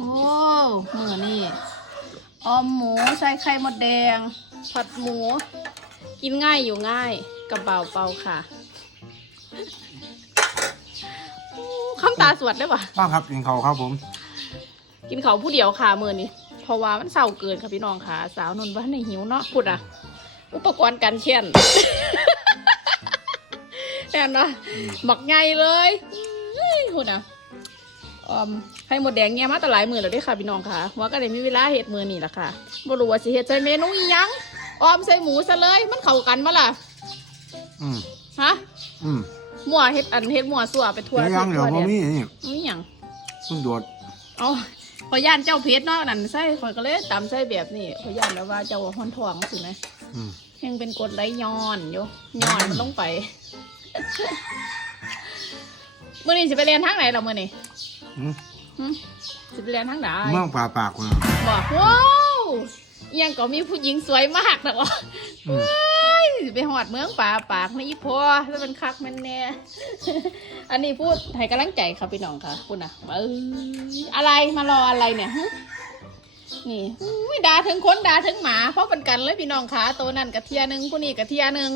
โอ้มือนี่ออมหมูใส่ไข่มดแดง ผัดหมู กินง่ายอยู่ง่ายกับเบาเปาค่ะอู้คำตาสวดได้ปะบ้างครับกินเขาวครับผม กินเขาวผู้เดียวค่ะมือนี้เพราะว่ามันเศร้าเกินค่ะพี่น้องค่ะ สาวนนท์ว่าในหิวเนาะพูดอะ อุปกรณ์การเขียนแน่นอนหมักไงเลยอื้อพูดอะ ออมให้หมดแดงเงี้ยมาแต่หลายมือแล้วเด้วยค่ะพี่น้องค่ะว่าก็เลยมีเวลาเห็ดมือนี่แหละค่ะบ่รู้ว่าสิเห็ดใส่เมนูอีหยังออมใส่หมูซะเลยมันเข้ากันมาล่ะอืมฮะอืมหมัวเห็ดอันเห็ดหมัวสัวไปทั่วเดี๋ยวยังเดี๋ยวทั่ผมแดนมีนี่นี่หยังต้องโดดเอาขอย่านเจ้าเพชรเนาะนั่นใส่ข่อยก็เลยตำใส่แบบนี้ขอย่านแล้วว่าเจ้าห้อนทองสิไหมอืมยังเป็นกรดไหลย้อนอยู่ย้อนมันลงไปมื่อนี้สิไปเรียนทางไหนเรามื่อนี้อืมหึ สิไปเรียนทางไหนเมืองป่าปากคนบอกว้าวอิหยังก็มีผู้หญิงสวยมากนะวะอืมสิไปหอดเมืองป่าปากนี่พอแล้วมันคักมันแน่อันนี้พูดให้กำลังใจค่ะพี่น้องค่ะพูดนะเอ้ยอะไรมารออะไรเนี่ยฮะนี่อุ้ยด่าถึงคนด่าถึงหมาเพราะเป็นกันเลยพี่น้องค่ะตัวนั้นกระเทียหนึ่งผู้นี้กระเทียหนึ่ง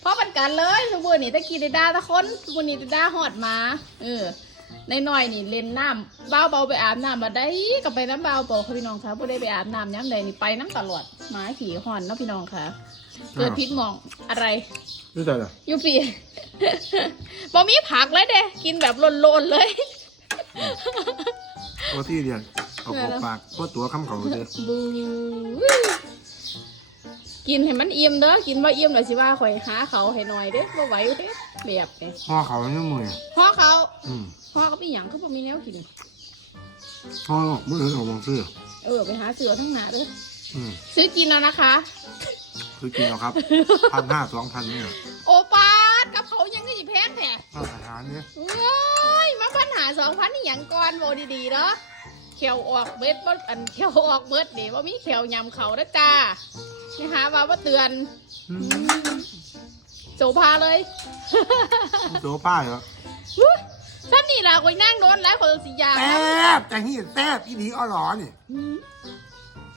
เพราะเป็นกันเลยทุกวันนี้ตะกี้ได้ด่าตะคนทุกวันนี้ได้ด่าหอดหมาเออ ในน้อยๆนี่เล่นน้ำเบาเบาๆไปอาบน้ำมาได้ก็ไปน้ำเบาเปล่าค่ะพี่น้องค่ะผู้ได้ไปอาบน้ำย้ำใดนี่ไปน้ำตลอดหมาขี่หอนเนาะพี่น้องค่ะเกิดพิษหมองอะไรรู้จักเหรอยูปีบอมีผักเลยเด้กินแบบโลนๆเลยตัวที่เรียนเอาเขอปากเพราะตัวคำเขาเลยบูกินให้มันอิ่มเด้อ กินว่าอิ่มหน่อยสิว่าข่อยหาเขาให้หน่อยเด้บ่ไหวเด้แบบนี้ห่อเขาเนี่ยมือพ่อเขา อืมพ่อเขาพี่หยังเขาบ่มีแนวกินห่อออกมือเอาวางซื้อเออไปหาเสือทั้งหนาเด้ออืมซื้อกินแล้วนะคะคือกินเอาครับพันห้าสองพันเนี่ยโอปาดกับเขายังก็สิแพงแท้มาตรฐานเนี่ยเว้ยมาปัญหาสองพันนี่หยังก่อนโบดีๆเนาะเขียวออกเบิดบ่อันเขียวออกเบิดเดี๋ยวว่ามีเขียวยำเขาเด้อจ้านี่ฮะว่าว่าเตือนอืมโจพาเลยตัวป้ายเหรอ ท่านนี่ล่ะคอยนั่งโดนแล้วคนสิยาแซ่บแต่นี่แซ่บอีหลีอ๋อหรอนี่ อืม